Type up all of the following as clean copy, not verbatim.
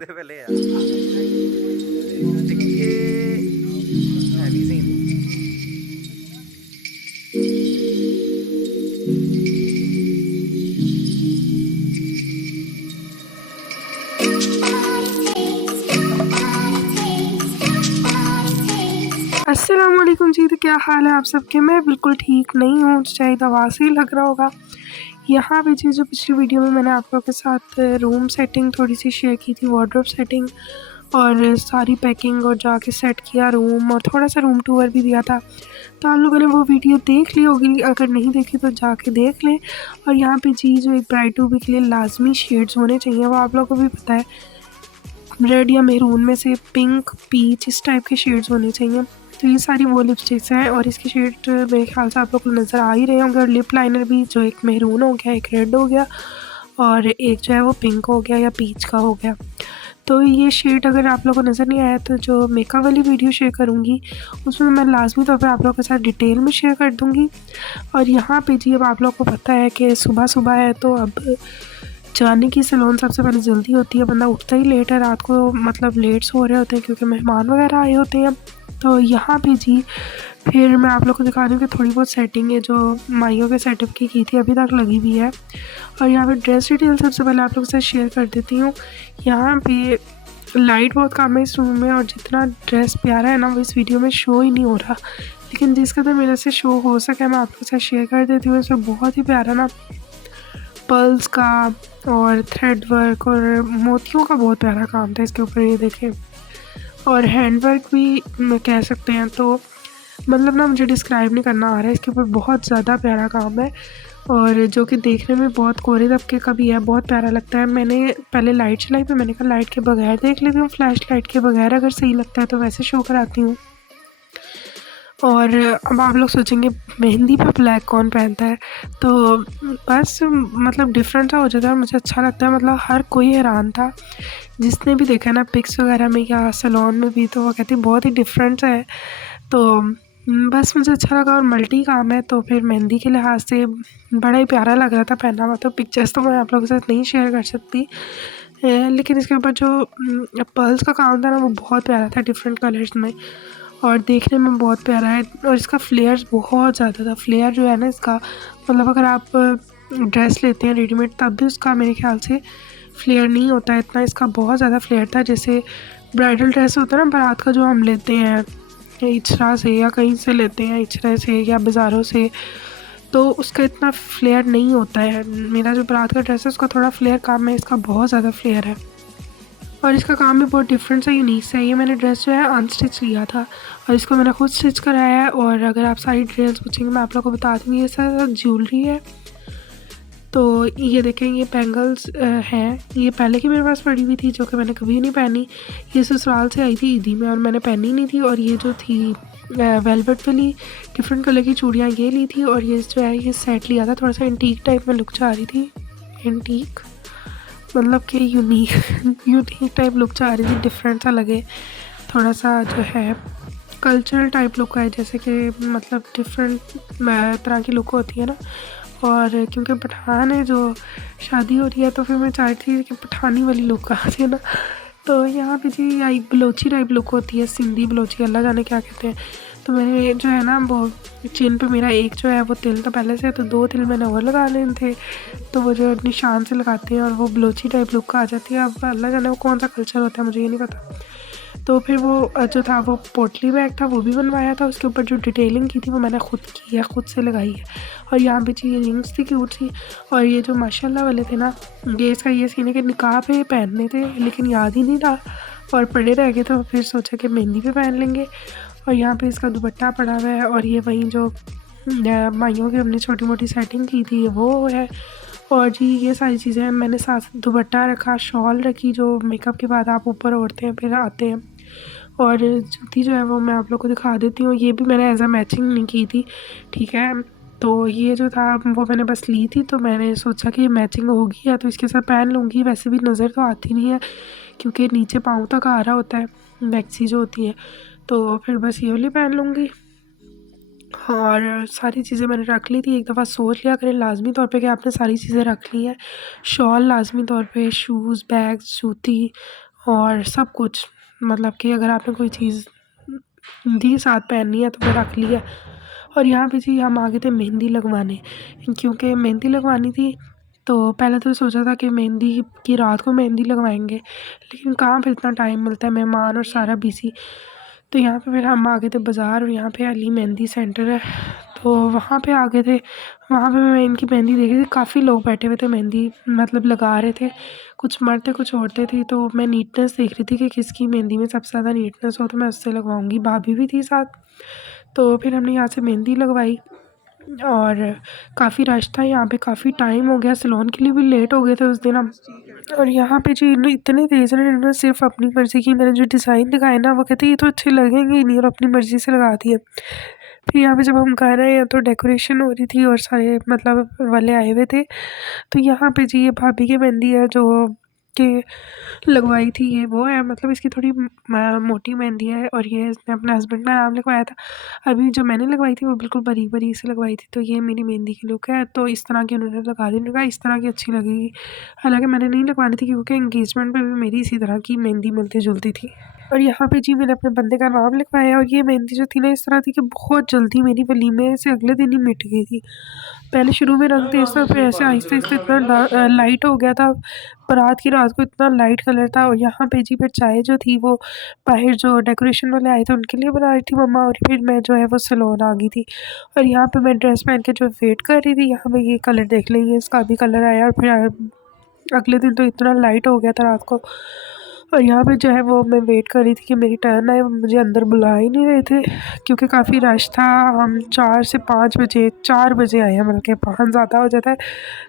पहले यार टिक्के heavy scene. अस्सलामुअलैकुम जी। तो क्या हाल है आप सबके। मैं बिल्कुल ठीक नहीं हूँ, चाहे दवा से ही लग रहा होगा। यहाँ पे जी जो पिछली वीडियो में मैंने आप लोगों के साथ रूम सेटिंग थोड़ी सी शेयर की थी, वार्डरोब सेटिंग और सारी पैकिंग और जाके सेट किया रूम, और थोड़ा सा रूम टूर भी दिया था। तो आप लोगों ने वो वीडियो देख ली होगी, अगर नहीं देखी तो जाके देख लें। और यहाँ पे जी जो एक ब्राइड टू बी के लिए लाजमी शेड्स होने चाहिए, वो आप लोगों को भी पता है, रेड या मेरून में से पिंक, पीच, इस टाइप के शेड्स होने चाहिए। तो ये सारी वो लिपस्टिक्स हैं और इसके शेड मेरे ख्याल से आप लोग को नज़र आ ही रहे होंगे। और लिप लाइनर भी जो एक मेरून हो गया, एक रेड हो गया और एक जो है वो पिंक हो गया या पीच का हो गया। तो ये शेड अगर आप लोगों को नज़र नहीं आया तो जो मेकअप वाली वीडियो शेयर करूँगी उसमें मैं लाजमी तौर पर आप लोगों के साथ डिटेल में शेयर कर दूँगी। और यहाँ पे जी अब आप लोगों को पता है कि सुबह सुबह है तो अब जाने की सैलून सबसे पहले जल्दी होती है, बंदा उठता ही लेट है, रात को मतलब लेट सो रहे होते हैं क्योंकि मेहमान वगैरह आए होते हैं। तो यहाँ पे जी फिर मैं आप लोग को दिखा रही हूँ कि थोड़ी बहुत सेटिंग है जो माइयों के सेटअप की थी, अभी तक लगी हुई है। और यहाँ पे ड्रेस डिटेल सबसे पहले आप लोग से शेयर कर देती हूँ। यहाँ पे लाइट बहुत कम है इस रूम में और जितना ड्रेस प्यारा है ना वो इस वीडियो में शो ही नहीं हो रहा, लेकिन जिस कदर मेरे से शो हो सके मैं आप लोग के साथ शेयर कर देती हूँ। इसमें बहुत ही प्यारा ना पर्ल्स का और थ्रेड वर्क और मोतियों का बहुत प्यारा काम था इसके ऊपर, ये देखें। और हैंड वर्क भी कह सकते हैं, तो मतलब ना मुझे डिस्क्राइब नहीं करना आ रहा है, इसके ऊपर बहुत ज़्यादा प्यारा काम है और जो कि देखने में बहुत कोरे तबके का भी है, बहुत प्यारा लगता है। मैंने पहले लाइट चलाई तो मैंने कहा लाइट के बगैर देख लेती हूँ, फ्लैश लाइट के बगैर अगर सही लगता है तो वैसे शो कराती हूँ। और अब आप लोग सोचेंगे मेहंदी पे ब्लैक कौन पहनता है, तो बस मतलब डिफरेंट सा हो जाता है, मुझे अच्छा लगता है। मतलब हर कोई हैरान था जिसने भी देखा ना पिक्स वगैरह में या सैलून में भी, तो वो कहती बहुत ही डिफरेंट सा है। तो बस मुझे अच्छा लगा और मल्टी काम है, तो फिर मेहंदी के लिहाज से बड़ा ही प्यारा लग रहा था पहना हुआ। तो पिक्चर्स तो मैं आप लोगों के साथ नहीं शेयर कर सकती, लेकिन इसके ऊपर जो पर्ल्स का काम था ना वो बहुत प्यारा था, डिफरेंट कलर्स में और देखने में बहुत प्यारा है। और इसका फ्लेयर्स बहुत ज़्यादा था, फ्लेयर जो है ना इसका, मतलब अगर आप ड्रेस लेते हैं रेडीमेड तब भी उसका मेरे ख्याल से फ्लेयर नहीं होता है इतना, इसका बहुत ज़्यादा फ्लेयर था। जैसे ब्राइडल ड्रेस होता है ना बारात का जो हम लेते हैं इचरा से या कहीं से लेते हैं, इचरा से या बाज़ारों से, तो उसका इतना फ्लेयर नहीं होता है। मेरा जो बारात का ड्रेस है उसका थोड़ा फ्लेयर कम है, इसका बहुत ज़्यादा फ्लेयर है और इसका काम भी बहुत डिफरेंट सा यूनिक सा है। ये मैंने ड्रेस जो है अनस्टिच लिया था और इसको मैंने खुद स्टिच कराया है। और अगर आप सारी डिटेल्स पूछेंगे मैं आप लोगों को बता दूँगी। ये सारा ज्वेलरी है, तो ये देखें ये बैंगल्स हैं, ये पहले की मेरे पास पड़ी हुई थी जो कि मैंने कभी नहीं पहनी, ये ससुराल से आई थी ईदी में और मैंने पहनी नहीं थी। और ये जो थी वेलवेट वाली डिफरेंट कलर की चूड़ियाँ ये ली थी। और ये जो है ये सेट लिया था, थोड़ा सा एंटीक टाइप में लुक चाह रही थी, एंटीक मतलब कि यूनिक यूनिक टाइप लुक चाह रही थी, डिफरेंट सा लगे, थोड़ा सा जो है कल्चरल टाइप लुक है, जैसे कि मतलब डिफरेंट तरह की लुक होती है ना। और क्योंकि पठान है जो शादी हो रही है तो फिर मैं चाहती थी कि पठानी वाली लुक आती है ना। तो यहाँ पे जी आई बलोची टाइप लुक होती है, सिंधी बलोची अल्लाह जाने क्या कहते हैं। तो मैंने जो है ना वो चिन पे मेरा एक जो है वो तिल था पहले से, तो 2 तिल मैंने और लगा लेने थे, तो वो जो निशान से लगाते हैं और वो बलोची टाइप लुक आ जाती है। अब अल्लाह जाने वो कौन सा कल्चर होता है मुझे ये नहीं पता। तो फिर वो जो था वो पोटली बैग था वो भी बनवाया था, उसके ऊपर जो डिटेलिंग की थी वो मैंने खुद की है, खुद से लगाई है। और यहाँ पे जी रिंग्स थी क्यूट सी। और ये जो माशाल्लाह वाले थे ना, ये इसका ये सीने के निकाह पे पहनने थे लेकिन याद ही नहीं था और पड़े रह गए, तो फिर सोचा कि मेहंदी पे पहन लेंगे। और यहाँ पे इसका दुपट्टा पड़ा हुआ है और ये वहीं जो माइयों की हमने छोटी मोटी सेटिंग की थी वो है। और जी ये सारी चीज़ें मैंने साथ दुपट्टा रखा, शॉल रखी जो मेकअप के बाद आप ऊपर ओढ़ते हैं फिर आते हैं। और जूती जो है वो मैं आप लोग को दिखा देती हूँ, ये भी मैंने एज अ मैचिंग नहीं की थी, ठीक है। तो ये जो था वो मैंने बस ली थी, तो मैंने सोचा कि ये मैचिंग होगी या तो इसके साथ पहन लूँगी, वैसे भी नज़र तो आती नहीं है क्योंकि नीचे पाँव तक आ रहा होता है मैक्सी जो होती है, तो फिर बस ये वाली पहन लूँगी। और सारी चीज़ें मैंने रख ली थी, एक दफ़ा सोच लिया करें लाज़मी तौर पे कि आपने सारी चीज़ें रख ली हैं। शॉल लाज़मी तौर पे, शूज़, बैग्स, जूती और सब कुछ, मतलब कि अगर आपने कोई चीज़ दी साथ पहननी है तो फिर रख लिया। और यहाँ पे जी हम आ गए थे मेहंदी लगवाने, क्योंकि मेहंदी लगवानी थी। तो पहले तो सोचा था कि मेहंदी की रात को मेहंदी लगवाएंगे, लेकिन कहाँ फिर इतना टाइम मिलता है, मेहमान और सारा बिजी। तो यहाँ पे फिर हम आ गए थे बाज़ार, और यहाँ पे अली मेहंदी सेंटर है, तो वहाँ पे आ गए थे। वहाँ पे मैं इनकी मेहंदी देख रही थी, काफ़ी लोग बैठे हुए थे मेहंदी मतलब लगा रहे थे, कुछ मर्द थे कुछ औरतें थी। तो मैं नीटनेस देख रही थी कि किसकी मेहंदी में सबसे ज़्यादा नीटनेस हो तो मैं उससे लगवाऊँगी। भाभी भी थी साथ, तो फिर हमने यहाँ से मेहंदी लगवाई। और काफ़ी रश था यहाँ पे, काफ़ी टाइम हो गया, सैलून के लिए भी लेट हो गए थे उस दिन हम। और यहाँ पे जी इतने तेज़ हैं, इन्होंने सिर्फ अपनी मर्ज़ी की, मैंने जो डिज़ाइन दिखाए ना वो कहते ये तो अच्छे लगेंगे ही नहीं, और अपनी मर्ज़ी से लगा दिए। फिर यहाँ पे जब हम घर आए तो डेकोरेशन हो रही थी और सारे मतलब वाले आए हुए थे। तो यहाँ पे जी ये भाभी की मेहंदी है जो कि लगवाई थी, ये वो है, मतलब इसकी थोड़ी मोटी मेहंदी है, और ये इसने अपने हस्बैंड का नाम लिखवाया था। अभी जो मैंने लगवाई थी वो बिल्कुल बारीक बारीक से लगवाई थी। तो ये मेरी मेहंदी की लुक है, तो इस तरह की उन्होंने लगा दी। उन्होंने कहा इस तरह की अच्छी लगेगी, हालांकि मैंने नहीं लगवानी थी क्योंकि एंगेजमेंट में भी मेरी इसी तरह की मेहंदी मिलती जुलती थी। और यहाँ पे जी मैंने अपने बंदे का नाम लिखवाया, और ये मेहंदी जो थी ना इस तरह थी कि बहुत जल्दी मेरी वलीमे से अगले दिन ही मिट गई थी। पहले शुरू में रंग तेज था, फिर ऐसे आहिस्ते आहिस्ते इतना लाइट हो गया था, बारात की रात को इतना लाइट कलर था। और यहाँ पे जी फिर चाय जो थी वो बाहर जो डेकोरेशन वाले आए थे उनके लिए बना रही थी मम्मा, और फिर मैं जो है वो सैलून आ गई थी। और यहाँ पे मैं ड्रेस पहन के जो वेट कर रही थी, यहाँ पे ये कलर देख लेंगे, इसका भी कलर आया। और फिर अगले दिन तो इतना लाइट हो गया था रात को। और यहाँ पे जो है वो मैं वेट कर रही थी कि मेरी टर्न आए, वो मुझे अंदर बुला ही नहीं रहे थे क्योंकि काफ़ी रश था। हम 4 से 5 बजे 4 बजे आए हैं, बल्कि 5 ज़्यादा हो जाता है।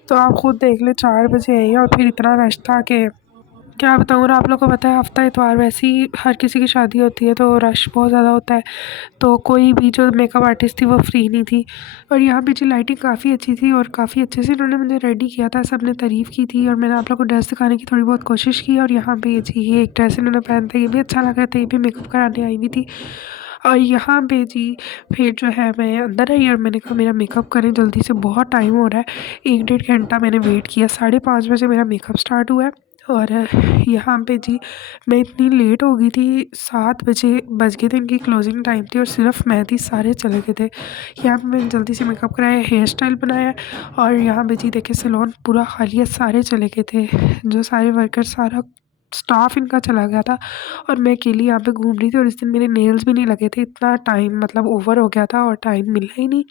तो आप ख़ुद देख लें 4 बजे आई हैं, और फिर इतना रश था कि क्या बताऊँ। और आप लोगों को पता है हफ्ता इतवार वैसे ही हर किसी की शादी होती है तो रश बहुत ज़्यादा होता है, तो कोई भी जो मेकअप आर्टिस्ट थी वो फ्री नहीं थी। और यहाँ पे जी लाइटिंग काफ़ी अच्छी थी और काफ़ी अच्छे से इन्होंने मुझे रेडी किया था, सब ने तारीफ़ की थी। और मैंने आप लोगों को ड्रेस दिखाने की थोड़ी बहुत कोशिश की। और यहाँ पे जी ये एक ड्रेस इन्होंने पहना था, ये भी अच्छा लग रहा था, ये भी मेकअप कराने आई हुई थी। और यहाँ पे जी फिर जो है मैं अंदर आई और मैंने कहा मेरा मेकअप करें जल्दी से, बहुत टाइम हो रहा है। 1-1.5 घंटा मैंने वेट किया, 5:30 बजे मेरा मेकअप स्टार्ट हुआ है। और यहाँ पे जी मैं इतनी लेट हो गई थी, 7 बजे बज गए थे, इनकी क्लोजिंग टाइम थी और सिर्फ मैं थी, सारे चले गए थे। यहाँ पे मैंने जल्दी से मेकअप कराया, हेयर स्टाइल बनाया। और यहाँ पे जी देखिए सैलून पूरा खाली है, सारे चले गए थे, जो सारे वर्कर सारा स्टाफ इनका चला गया था और मैं अकेली यहाँ पे घूम रही थी। और इस दिन मेरे नेल्स भी नहीं लगे थे, इतना टाइम मतलब ओवर हो गया था और टाइम मिला ही नहीं।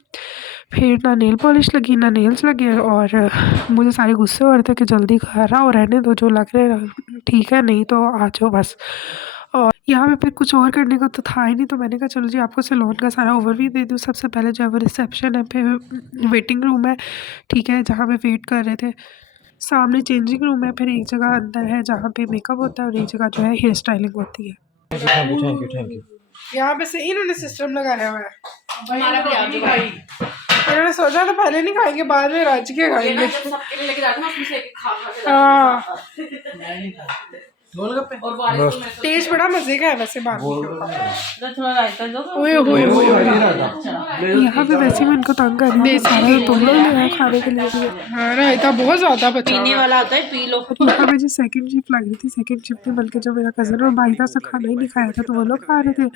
फिर ना नेल पॉलिश लगी ना नेल्स लगे, और मुझे सारे गुस्से हो रहे थे कि जल्दी घर आओ, रहने दो, जो लग रहे ठीक है, नहीं तो आ जाओ बस। और यहाँ पे फिर कुछ और करने को तो था ही नहीं, तो मैंने कहा चलो जी आपको सैलून का सारा ओवरव्यू दे दूँ। सबसे पहले जो है वो रिसेप्शन है, फिर वेटिंग रूम है, ठीक है, जहाँ पे वेट कर रहे थे। सामने चेंजिंग रूम है, फिर एक जगह अंदर है जहाँ पे मेकअप होता है, और एक जगह जो है हेयर स्टाइलिंग होती है। Thank you. यहाँ पे सही इन्होंने सिस्टम लगाया हुआ है। हमारा भी आप भाई इन्होंने सोचा था पहले नहीं खाएंगे, बाद में रज के खाएंगे। सबके लिए लेके जाते हैं, उसमें से एक खा के हाँ, और टेस्ट बड़ा मजे का है वैसे बात। थोड़ा रायता दो। ओए होए यहाँ पे वैसे मैं इनको तंग कर रही हूँ, सारा तुम लोग ले आए खाने के लिए भी। हाँ रायता बहुत ज़्यादा बचा पीने वाला होता है, पी लो। यहाँ पे जो सेकंड शिफ्ट लग रही थी, सेकंड शिफ्ट में बल्कि जो मेरा कज़न और भाई था उसने खाना ही नहीं खाया था, तो वो लोग खा रहे थे।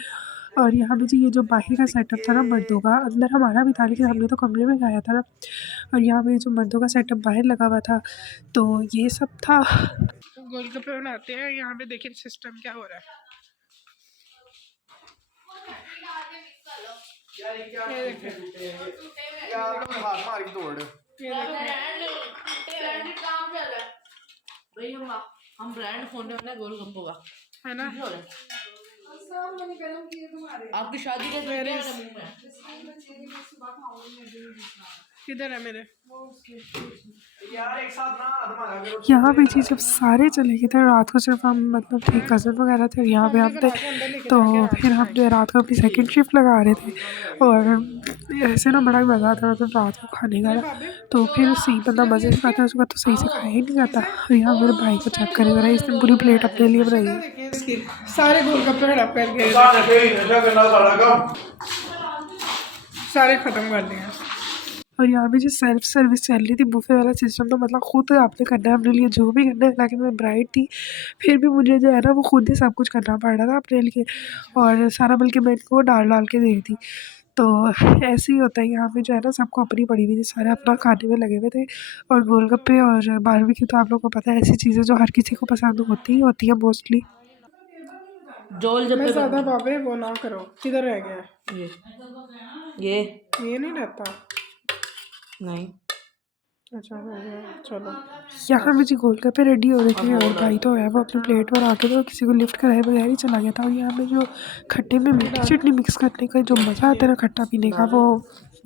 और यहाँ पे जी ये जो बाहर का सेटअप था ना मर्दों का, अंदर हमारा भी था लेकिन हमने तो कमरे में खाया था ना। और यहाँ पे जो मर्दों का सेटअप बाहर लगा हुआ था, तो ये सब था। गोलगप्पे बनाते हैं, यहाँ पे देखिए सिस्टम क्या हो रहा है। भाई हम ब्रांड खोलने वाले गोलगप्पों का है ना, आपकी शादी के मेरे किधर है मेरे। यार एक साथ ना यहाँ पे जी जब सारे चले गए थे रात को, सिर्फ हम मतलब थे कज़न वगैरह थे, यहाँ पे हम थे। तो फिर हम जो है रात को अपनी सेकंड शिफ्ट लगा रहे थे, और ऐसे ना बड़ा मज़ा आता था मतलब रात को खाने का। तो फिर सही बंदा मज़े से खाता है, उसका तो सही से खाया ही नहीं जाता। और यहाँ मेरे भाई को चेक करे जरा, इसने पूरी प्लेट अपने लिए बनाई है, सारे गोलगप्पे हड़प करके सारे ख़त्म कर दिए। और यहाँ पे जो सेल्फ सर्विस चल रही थी, बुफे वाला सिस्टम, तो मतलब खुद आपने करना है अपने लिए जो भी करना है। हालांकि मैं ब्राइड थी, फिर भी मुझे जो है ना वो खुद ही सब कुछ करना पड़ रहा था अपने लिए, और सारा बल्कि मैं इनको डाल डाल के दे दी। तो ऐसे ही होता है यहाँ पे जो है ना, सबको अपनी पड़ी हुई थी, सारे अपना खाने में लगे हुए थे। और गोलगप्पे और बारबेक्यू तो आप लोगों को पता है ऐसी चीज़ें जो हर किसी को पसंद होती है मोस्टली। जोल जब मैं पे ज़्यादा बाबे वो ना करो, किधर रह गया ये ये नहीं रहता। नहीं अच्छा हो गया, चलो। यहाँ पे जी गोलगप्पे रेडी हो रहे थे, और भाई तो है वो अपनी प्लेट पर आके तो किसी को लिफ्ट कराए बगैर ही चला गया था। और यहाँ पे जो खट्टे में मीठी चटनी मिक्स करने का जो मज़ा आता है ना खट्टा पीने का, वो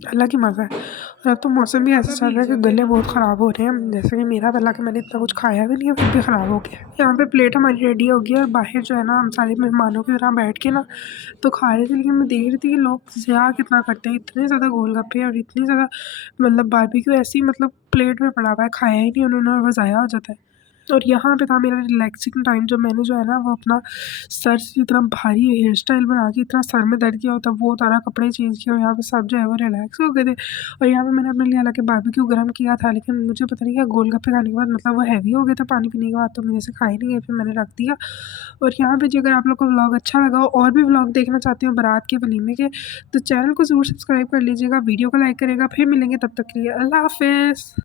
अलग ही मज़ा है। और अब तो मौसम भी ऐसा चल रहा है कि गले बहुत ख़राब हो रहे हैं, जैसे कि मेरा, पहला कि मैंने इतना कुछ खाया भी नहीं है फिर भी ख़राब हो गया। यहाँ पे प्लेट हमारी रेडी हो गई, और बाहर जो है ना हम सारे मेहमानों की तरह बैठ के ना तो खा रहे थे। लेकिन मैं देख रही थी कि लोग ज़्यादा कितना करते हैं, इतने ज़्यादा गोलगप्पे और इतनी ज़्यादा मतलब बारबेक्यू ऐसी मतलब प्लेट में पड़ा हुआ है, खाया ही नहीं उन्होंने, और वो ज़ाया हो जाता है। और यहाँ पे था मेरा रिलैक्सिंग टाइम, जब मैंने जो है ना वो अपना सर से इतना भारी हेयर स्टाइल बना के इतना सर में दर्द किया होता, वो सारा कपड़े चेंज किया, और यहाँ पे सब जो है वो रिलैक्स हो गए थे। और यहाँ पे मैंने अपने लिए हालांकि बारबेक्यू गर्म किया था, लेकिन मुझे पता नहीं क्या गोलगप्पे खाने के बाद मतलब वो हैवी हो गया था पानी पीने के बाद, तो मेरे से खा ही नहीं गया, फिर मैंने रख दिया। और यहाँ पे जी अगर आप लोग को व्लॉग अच्छा लगा हो और भी व्लॉग देखना चाहते हो बारात के वलीमे के, तो चैनल को ज़रूर सब्सक्राइब कर लीजिएगा, वीडियो को लाइक करेगा। फिर मिलेंगे, तब तक के लिए अल्लाह हाफिज़।